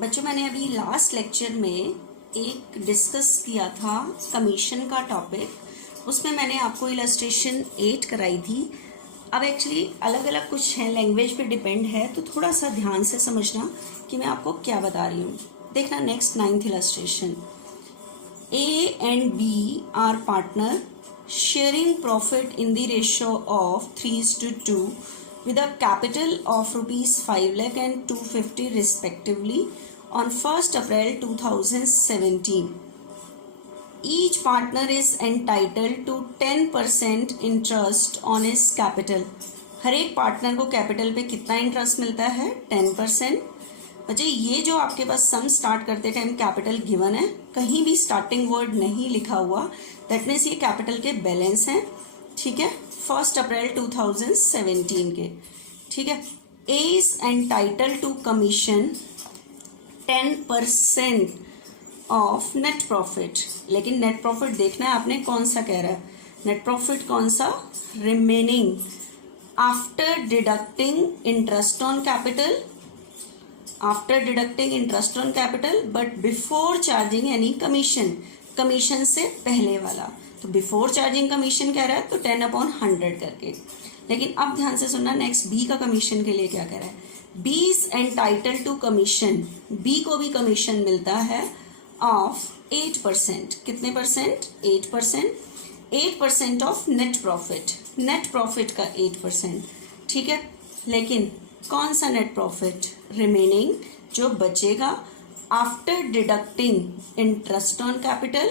बच्चों, मैंने अभी लास्ट लेक्चर में एक डिस्कस किया था कमीशन का टॉपिक। उसमें मैंने आपको इलस्ट्रेशन 8 कराई थी। अब एक्चुअली अलग अलग कुछ है, लैंग्वेज पे डिपेंड है, तो थोड़ा सा ध्यान से समझना कि मैं आपको क्या बता रही हूँ। देखना next 9th illustration. A and B are partner sharing profit in the ratio of 3:2 with a capital of rupees 5 lakh and 250 respectively on 1st April 2017. Each partner is entitled to 10% interest on his capital. हर एक partner को capital पे कितना interest मिलता है? 10%। बच्चे, ये जो आपके पास सम स्टार्ट करते टाइम कैपिटल गिवन है, कहीं भी स्टार्टिंग वर्ड नहीं लिखा हुआ, दैट मीन्स ये कैपिटल के बैलेंस हैं। ठीक है, 1 अप्रैल 2017 के। ठीक है, A is entitle to commission 10% of net profit. लेकिन नेट प्रॉफिट देखना है आपने कौन सा कह रहा है। नेट प्रॉफिट कौन सा? Remaining after deducting interest on capital, after deducting interest on capital but before charging any commission. Commission से पहले वाला, तो बिफोर चार्जिंग कमीशन कह रहा है तो 10/100 करके। लेकिन अब ध्यान से सुनना, नेक्स्ट बी का कमीशन के लिए क्या कह रहा है। B is entitle to commission, B को भी कमीशन मिलता है ऑफ 8%। कितने percent? 8%। 8% of net profit, net profit का 8%। ठीक है, लेकिन कौन सा नेट प्रॉफिट? रिमेनिंग, जो बचेगा after deducting interest on capital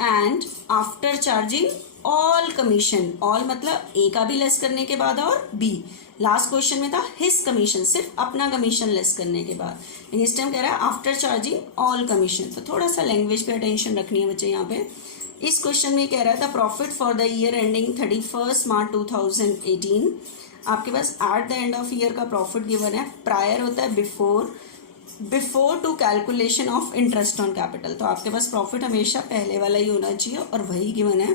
and after charging all commission. All मतलब ए का भी लेस करने के बाद और बी। लास्ट क्वेश्चन में था हिज कमीशन, सिर्फ अपना कमीशन लेस करने के बाद, लेकिन इस टाइम कह रहा है आफ्टर चार्जिंग ऑल कमीशन। तो थोड़ा सा लैंग्वेज पे अटेंशन रखनी है बच्चे यहाँ पे। इस क्वेश्चन में कह रहा था profit for the year ending 31 March 2018। आपके पास at the end of year का प्रॉफिट गिवन है, प्रायर होता है before to calculation of interest on capital. तो आपके पास प्रॉफिट हमेशा पहले वाला ही होना चाहिए और वही गिवन है।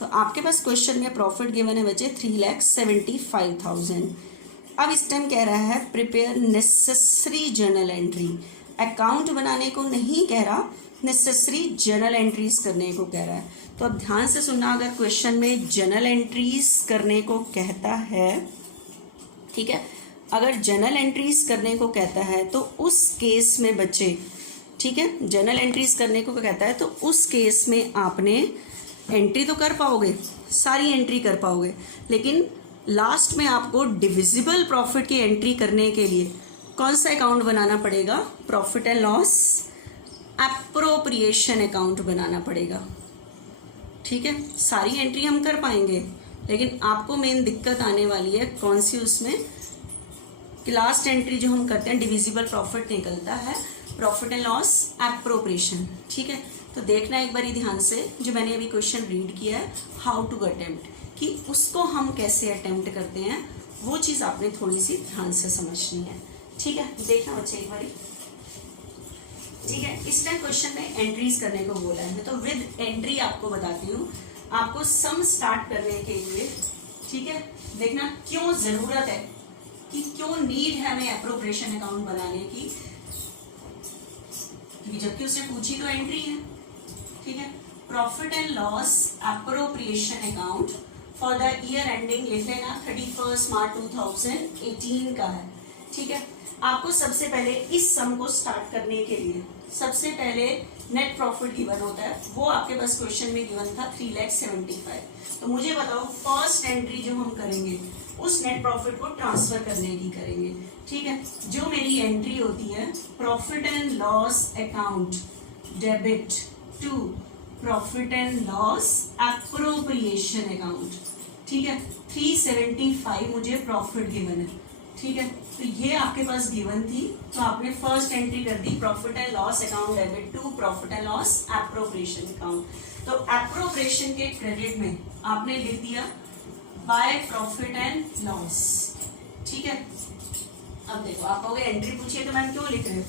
तो आपके पास क्वेश्चन में प्रॉफिट गिवन है बच्चे 3,75,000। अब इस टाइम कह रहा है prepare necessary journal entry. Account बनाने को नहीं कह रहा, नेसेसरी जर्नल एंट्रीज करने को कह रहा है। तो अब ध्यान से सुनना, अगर क्वेश्चन में जर्नल एंट्रीज करने को कहता है, ठीक है, अगर जर्नल एंट्रीज करने को कहता है तो उस केस में बच्चे, ठीक है, जर्नल एंट्रीज करने को कहता है तो उस केस में आपने एंट्री तो कर पाओगे, सारी एंट्री कर पाओगे, लेकिन लास्ट में आपको डिविजिबल प्रॉफिट की एंट्री करने के लिए कौन सा अकाउंट बनाना पड़ेगा? Profit and loss appropriation account बनाना पड़ेगा। ठीक है, सारी एंट्री हम कर पाएंगे, लेकिन आपको मेन दिक्कत आने वाली है कौन सी? उसमें कि लास्ट एंट्री जो हम करते हैं डिविजिबल प्रॉफिट निकलता है प्रॉफिट एंड लॉस एप्रोप्रिएशन। ठीक है, तो देखना एक बारी ध्यान से, जो मैंने अभी क्वेश्चन रीड किया है हाउ टू अटेम्प्ट, कि उसको हम कैसे अटेम्प्ट करते हैं, वो चीज आपने थोड़ी सी ध्यान से समझनी है। ठीक है, देखना बच्चे एक बारी। ठीक है, इस टाइम क्वेश्चन में एंट्रीज करने को बोला है, तो विद एंट्री आपको बताती हूँ। आपको सम स्टार्ट करने के लिए, ठीक है, देखना क्यों जरूरत है, कि क्यों नीड है हमें एप्रोप्रिएशन अकाउंट बनाने की, क्योंकि जबकि उसने पूछी तो एंट्री है। ठीक है, profit and loss appropriation account for the year ending लिख लेना 31 मार्च 2018 का है। ठीक है, आपको सबसे पहले इस सम को स्टार्ट करने के लिए सबसे पहले नेट प्रॉफिट गिवन होता है, वो आपके पास क्वेश्चन में गिवन था 3,75,000। तो मुझे बताओ फर्स्ट एंट्री जो हम करेंगे उस नेट प्रॉफिट को ट्रांसफर करने की करेंगे। ठीक है, जो मेरी एंट्री होती है profit and loss account debit to profit and loss appropriation account. ठीक है, 375 मुझे प्रॉफिट गिवन है। ठीक है, तो ये आपके पास गिवन थी, तो आपने फर्स्ट एंट्री कर दी profit and loss account debit to profit and loss appropriation account. तो एप्रोप्रिएशन के क्रेडिट में आपने लिख दिया बाय प्रॉफिट एंड लॉस। ठीक है, अब देखो आप कहोगे एंट्री पूछिए तो मैम क्यों लिख रहे हो?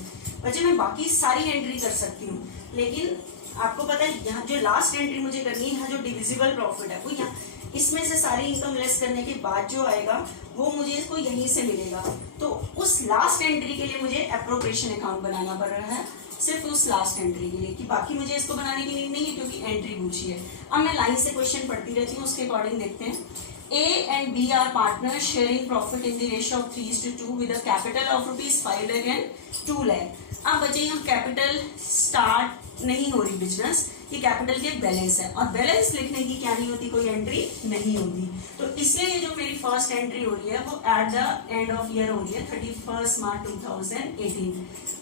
बच्चे, मैं बाकी सारी एंट्री कर सकती हूँ, लेकिन आपको पता है यहाँ जो लास्ट एंट्री मुझे करनी है, यहाँ जो डिविजिबल प्रॉफिट है वो यहाँ इसमें से सारी इनकम लेस करने के बाद जो आएगा वो मुझे इसको यहीं से मिलेगा। तो उस लास्ट एंट्री के लिए मुझे अप्रोप्रिएशन अकाउंट बनाना पड़ रहा है, सिर्फ उस लास्ट एंट्री के लिए, कि बाकी मुझे इसको बनाने की नीड नहीं है क्योंकि एंट्री पूछी है। अब मैं लाइन से क्वेश्चन पढ़ती रहती हूँ, उसके अकॉर्डिंग देखते हैं। A and B are partners sharing profit in the ratio of 3:2 with a capital of ₹5 lakh and 2 lakh। अब बचे हम कैपिटल स्टार्ट नहीं हो रही बिजनेस, ये कैपिटल के बैलेंस है, और बैलेंस लिखने की क्या नहीं होती, कोई एंट्री नहीं होती। तो इसलिए जो मेरी फर्स्ट एंट्री हो रही है वो eight the end of year हो रही है 31 मार्च 2018।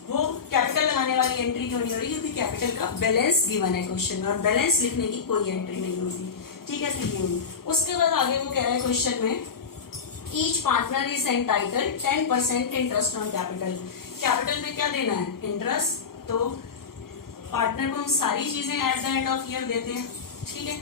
वो कैपिटल लगाने वाली एंट्री क्यों नहीं हो रही, क्योंकि कैपिटल का बैलेंस गिवन है क्वेश्चन में, और बैलेंस लिखने की कोई एंट्री नहीं होती। ठीक है, तो ये हुई। उसके बाद आगे वो कह रहा है क्वेश्चन में, each partner is entitled 10% interest on capital. Capital में क्या देना है, इंटरेस्ट। तो पार्टनर को हम सारी चीजें eight the end of year देते हैं। ठीक है,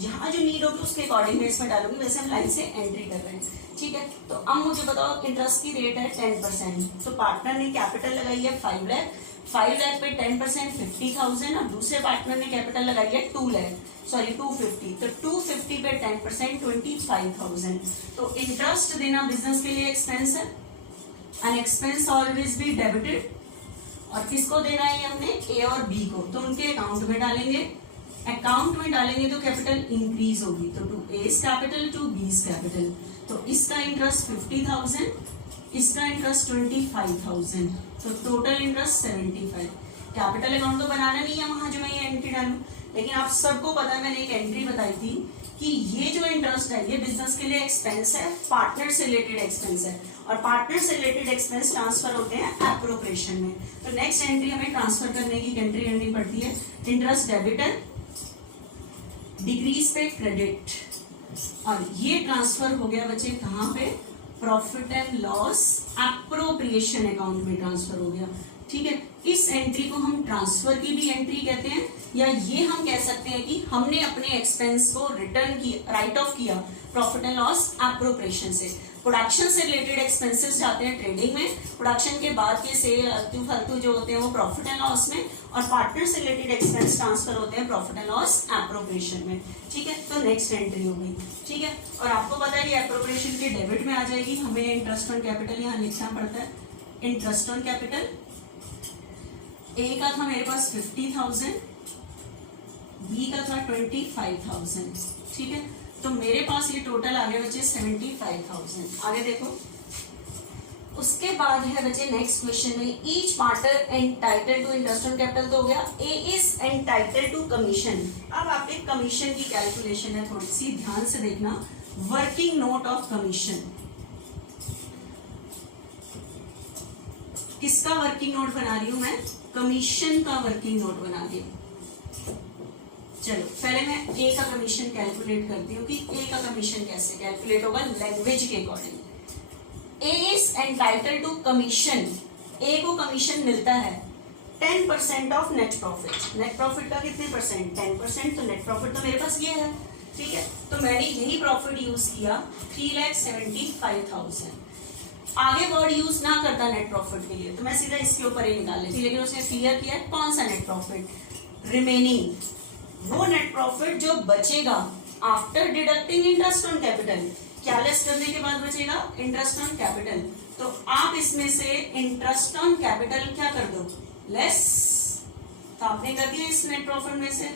जहां जो नीड होगी उसके अकॉर्डिंग मैं इसमें डालूंगी, वैसे हम लाइन से एंट्री कर रहे हैं। ठीक है, तो अब मुझे बताओ इंटरेस्ट की रेट है 10%। तो पार्टनर ने कैपिटल लगाई है 5 लाख, 5 लाख पे 10% 50,000, और दूसरे पार्टनर ने कैपिटल लगाई है 250। तो 250 पे 10% 25,000। तो इंटरेस्ट देना बिजनेस के लिए एक्सपेंस है, and expense always be debited. और किसको देना है हमने, ए और बी को, तो उनके अकाउंट में डालेंगे। अकाउंट में डालेंगे तो कैपिटल इंक्रीज होगी, तो to A's capital to B's capital. तो इसका इंटरेस्ट 50,000, इसका इंटरेस्ट 25,000, तो टोटल इंटरेस्ट 75। कैपिटल अकाउंट तो बनाना नहीं है वहां जो मैं ये एंट्री डालूं, लेकिन आप सबको पता है, मैंने एक एंट्री बताई थी कि ये जो इंटरेस्ट है ये बिजनेस के लिए एक्सपेंस है, पार्टनर से रिलेटेड एक्सपेंस है, और पार्टनर से रिलेटेड एक्सपेंस ट्रांसफर होते हैं एप्रोप्रिएशन में। तो नेक्स्ट एंट्री हमें ट्रांसफर करने की एंट्री करनी पड़ती है, इंटरेस्ट डेबिटर, डिक्रीज पे क्रेडिट, और ये ट्रांसफर हो गया बच्चे कहाँ पे, profit and loss appropriation account में ट्रांसफर हो गया। ठीक है, इस एंट्री को हम ट्रांसफर की भी एंट्री कहते हैं, या ये हम कह सकते हैं कि हमने अपने एक्सपेंस को रिटर्न किया, राइट ऑफ किया प्रॉफिट एंड लॉस एप्रोप्रिएशन से। प्रोडक्शन से रिलेटेड एक्सपेंसेस जाते हैं ट्रेडिंग में, प्रोडक्शन के बाद के सेल फालतू जो होते हैं वो प्रॉफिट एंड लॉस में, और पार्टनर से रिलेटेड एक्सपेंस ट्रांसफर होते हैं प्रॉफिट एंड लॉस एप्रोप्रिएशन में। ठीक है, तो नेक्स्ट एंट्री हो गई। ठीक है, और आपको पता है कि एप्रोप्रिएशन के डेबिट में आ जाएगी, हमें इंटरेस्ट ऑन कैपिटल यहाँ लिखना पड़ता है। इंटरेस्ट ऑन कैपिटल ए का था मेरे पास 50,000, बी का था 25,000। ठीक है, तो मेरे पास ये टोटल आ गए बच्चे 75,000। आगे देखो, उसके बाद है बच्चे नेक्स्ट क्वेश्चन में, each partner entitled to interest on capital तो हो गया, A is entitled to commission. अब आपके कमीशन की कैलकुलेशन है, थोड़ी सी ध्यान से देखना, वर्किंग नोट ऑफ कमीशन। किसका वर्किंग नोट बना रही हूं मैं, कमीशन का वर्किंग नोट बना रही हूं। चलो पहले मैं ए का कमीशन कैलकुलेट करती हूँ कि ए का कमीशन कैसे कैलकुलेट होगा लैंग्वेज के according. A is entitled to commission, A को कमीशन मिलता है 10% of net profit. Net profit का कितने परसेंट, 10%। तो नेट प्रॉफिट तो मेरे पास ये है। ठीक है, तो मैंने यही प्रॉफिट यूज किया 3,75,000। आगे वर्ड यूज ना करता नेट प्रॉफिट के लिए तो मैं सीधा इसके ऊपर ही निकाल लेती, लेकिन उसने क्लियर किया कौन सा नेट प्रॉफिट, रिमेनिंग, वो नेट प्रॉफिट जो बचेगा after deducting interest on capital. क्या लेस करने के बाद बचेगा, इंटरेस्ट ऑन कैपिटल। तो आप इसमें से इंटरेस्ट ऑन कैपिटल क्या कर दो, लेस। तो आपने कर दिया इस नेट प्रॉफिट में से।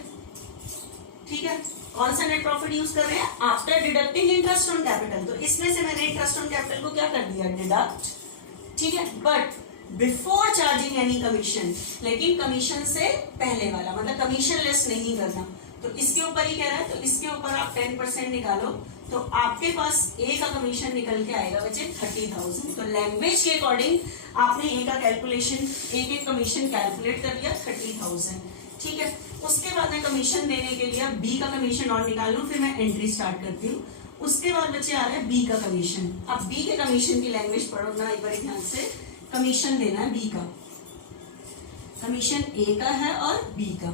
ठीक है, कौन सा नेट प्रॉफिट यूज कर रहे हैं, after deducting interest on capital. तो इसमें से मैंने इंटरेस्ट ऑन कैपिटल को क्या कर दिया, डिडक्ट। ठीक है, but before charging any commission, लेकिन कमीशन से पहले वाला, मतलब कमीशन लेस नहीं करना। तो इसके ऊपर ही कह रहा है, तो इसके ऊपर आप 10% निकालो, तो आपके पास ए का कमीशन निकल के आएगा बच्चे 30,000। तो लैंग्वेज के अकॉर्डिंग आपने ए का कैलकुलेशन, ए के कमीशन कैलकुलेट कर लिया 30,000। ठीक है, उसके बाद मैं कमीशन देने के लिए बी का कमीशन और निकाल लूं, फिर मैं एंट्री स्टार्ट करती हूँ। उसके बाद बच्चे आ रहे हैं बी का कमीशन। अब बी के कमीशन की लैंग्वेज पढ़ो ना एक बार ध्यान से। कमीशन देना है बी का, कमीशन ए का है और बी का,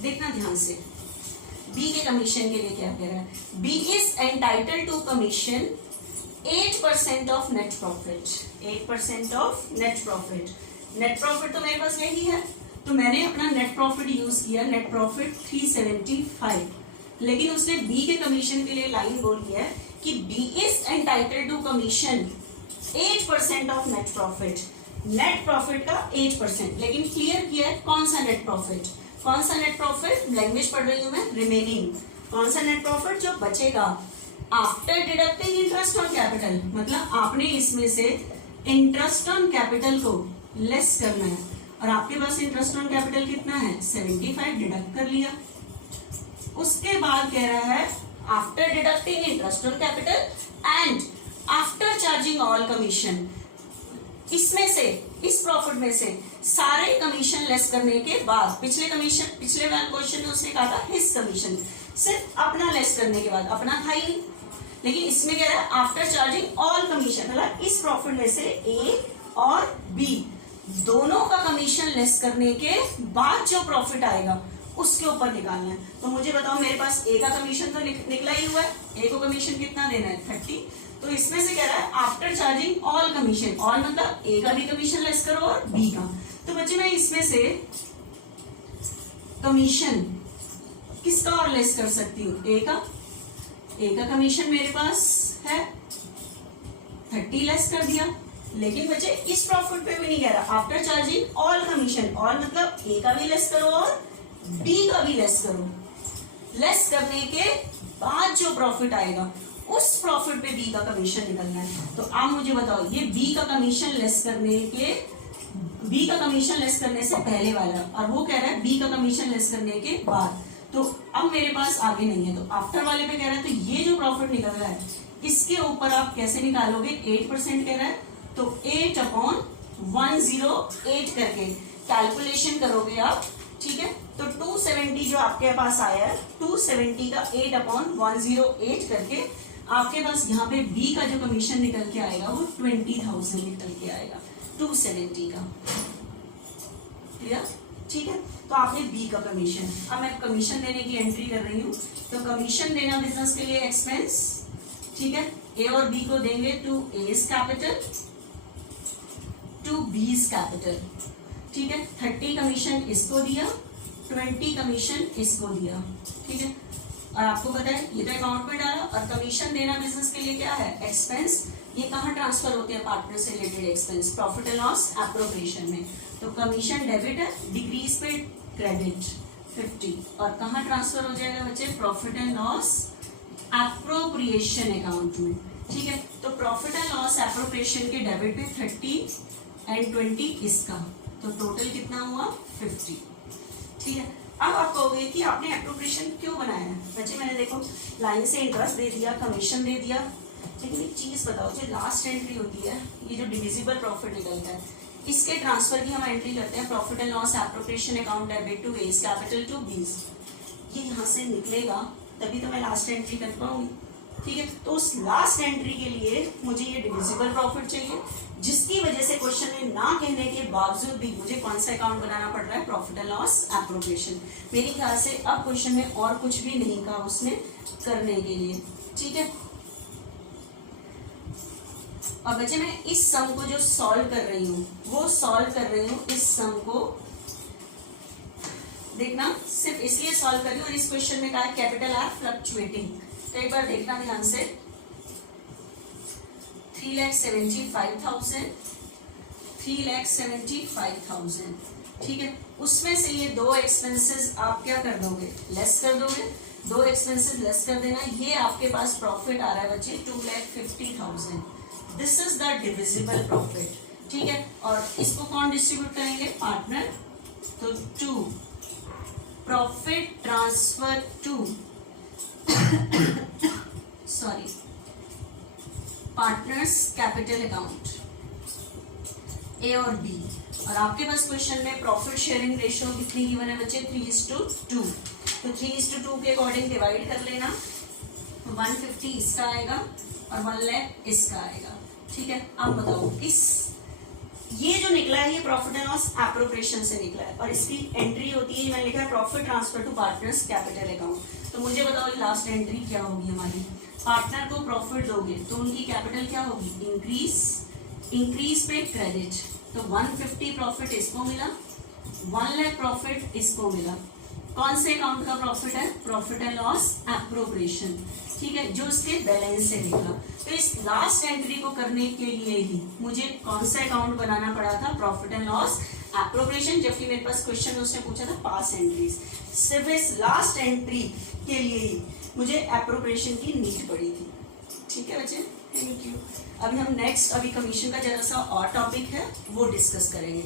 देखना ध्यान से। बी के कमीशन के लिए क्या कह रहा है, B is entitled to commission 8% of net profit. 8% of net profit. Net profit तो मेरे पास यही है, तो मैंने अपना नेट प्रॉफिट यूज किया, नेट प्रॉफिट 375। लेकिन उसने बी के कमीशन के लिए लाइन बोली है कि B is entitled to commission 8% of net profit, net profit का 8%, लेकिन क्लियर किया है कौन सा नेट प्रॉफिट, कौन सा नेट प्रॉफिट, लैंग्वेज पढ़ रही हूं मैं, रिमेनिंग, कौन सा नेट प्रॉफिट जो बचेगा after deducting interest on capital, मतलब आपने इसमें से इंटरेस्ट ऑन कैपिटल को लेस करना है, और आपके पास इंटरेस्ट ऑन कैपिटल कितना है 75, डिडक्ट कर लिया। उसके बाद कह रहा है after deducting interest on capital and after charging all commission, इसमें से, इस प्रॉफिट में से सारे कमीशन लेस करने के बाद, पिछले वाले क्वेश्चन में उसने कहा था हिज कमीशन, सिर्फ अपना लेस करने के बाद, अपना था ही नहीं, लेकिन इसमें क्या है आफ्टर चार्जिंग ऑल कमीशन, मतलब इस प्रॉफिट में से ए और बी दोनों का कमीशन लेस करने के बाद जो प्रॉफिट आएगा उसके ऊपर निकालना है। तो मुझे बताओ मेरे पास ए का कमीशन तो निकला ही हुआ है, ए को कमीशन कितना देना है 30, तो इसमें से कह रहा है after charging all commission, all मतलब ए का भी कमीशन लेस करो और बी का, तो बच्चे मैं इसमें से कमीशन किसका और लेस कर सकती हूँ, ए का कमीशन मेरे पास है 30 लेस कर दिया, लेकिन बच्चे इस प्रॉफिट पे भी नहीं कह रहा after charging all commission, all मतलब ए का भी लेस करो और बी का भी लेस करो, लेस करने के बाद जो प्रॉफिट आएगा उस प्रॉफिट पे बी का कमीशन निकलना है। तो आप मुझे बताओ ये बी का कमीशन लेस करने से पहले वाला, और वो कह रहा है बी का कमीशन लेस करने के बाद, तो अब मेरे पास आगे नहीं है, तो आफ्टर वाले पे कह रहा है, तो ये जो प्रॉफिट निकल रहा है इसके ऊपर आप कैसे निकालोगे, 8% कह रहा है, तो 8/108 करके कैलकुलेशन करोगे आप, ठीक है। तो 270 जो आपके पास आया है, 270 का 8/108 करके आपके पास यहाँ पे बी का जो कमीशन निकल के आएगा वो 20,000 निकल के आएगा 270 का, क्लियर, ठीक है। तो आपने बी का कमीशन, अब मैं कमीशन देने की एंट्री कर रही हूँ, तो कमीशन देना बिजनेस के लिए एक्सपेंस, ठीक है, ए और बी को देंगे to A's capital to B's capital, ठीक है, 30 कमीशन इसको दिया, 20 कमीशन इसको दिया, ठीक है, और आपको पता है ये तो अकाउंट में डाला, और कमीशन देना बिजनेस के लिए क्या है एक्सपेंस, ये कहाँ ट्रांसफर होते हैं पार्टनर से related expense, profit and loss appropriation में, तो कमीशन डेबिट है, डिक्रीज पे क्रेडिट 50, और कहाँ ट्रांसफर हो जाएगा बच्चे profit and loss appropriation account में, ठीक है। तो प्रॉफिट एंड लॉस एप्रोप्रिएशन के डेबिट पे 30 एंड 20 इसका, तो टोटल कितना हुआ 50, ठीक है। अब आप कहोगे कि आपने एप्रोप्रिएशन क्यों बनाया है, बच्चे मैंने देखो लाइन से इंटरेस्ट दे दिया, कमीशन दे दिया, लेकिन एक चीज बताओ, जो लास्ट एंट्री होती है, ये जो डिविजिबल प्रॉफिट निकलता है, इसके ट्रांसफर की हम एंट्री करते हैं profit and loss appropriation account debit to A's capital to B's, ये यहाँ से निकलेगा तभी तो मैं लास्ट एंट्री कर पाऊंगी, ठीक है। तो उस लास्ट एंट्री के लिए मुझे ये डिविजिबल प्रॉफिट चाहिए, जिसकी वजह से क्वेश्चन में ना कहने के बावजूद भी मुझे कौन सा अकाउंट बनाना पड़ रहा है प्रॉफिट एंड लॉस एप्रोप्रिएशन। मेरे ख्याल से अब क्वेश्चन में और कुछ भी नहीं कहा उसने करने के लिए, ठीक है। और बच्चे मैं इस सम को जो सॉल्व कर रही हूँ वो सॉल्व कर रही हूँ, इस सम को देखना सिर्फ इसलिए सॉल्व कर रही हूँ, और इस क्वेश्चन में कहा है कैपिटल आर फ्लक्चुएटिंग, तो एक बार देखना ध्यान से, 3,75,000, 3,75,000, ठीक है, उसमें से ये दो एक्सपेंसेस आप क्या कर दोगे लेस कर दोगे, दो एक्सपेंसेस लेस कर देना, ये आपके पास प्रॉफिट आ रहा है बच्चे 2,50,000, this is the divisible profit, ठीक है। और इसको कौन डिस्ट्रीब्यूट करेंगे पार्टनर, तो to profit transfer to sorry partners capital account A और बी, और आपके पास क्वेश्चन में प्रॉफिट शेयरिंग रेशियो कितनी गिवन है बच्चे 3:2, तो 3:2 के अकॉर्डिंग डिवाइड कर लेना, 150 इसका आएगा और 1 लाख इसका आएगा, ठीक है। अब बताओ ये जो निकला है ये प्रॉफिट एंड लॉस एप्रोप्रिएशन से निकला है, और इसकी एंट्री होती है, मैंने लिखा है profit transfer to partners capital account, तो मुझे बताओ ये लास्ट एंट्री क्या होगी हमारी, पार्टनर को प्रॉफिट दोगे तो उनकी कैपिटल क्या होगी इंक्रीज पे क्रेडिट, तो 150 प्रॉफिट इसको मिला, 1 लाख प्रॉफिट इसको मिला, कौन से अकाउंट का प्रॉफिट है प्रॉफिट एंड लॉस एप्रोप्रिएशन, ठीक है, जो उसके बैलेंस से निकला। तो इस लास्ट एंट्री को करने के लिए ही मुझे कौन सा अकाउंट बनाना पड़ा था, प्रॉफिट एंड लॉस एप्रोप्रिएशन, जबकि मेरे पास क्वेश्चन में उसने पूछा था पास एंट्रीज। सिर्फ इस लास्ट एंट्री के लिए ही मुझे एप्रोप्रिएशन की नीड पड़ी थी। ठीक है बच्चे, थैंक यू। अभी हम नेक्स्ट, अभी कमीशन का जरा सा और टॉपिक है वो डिस्कस करेंगे।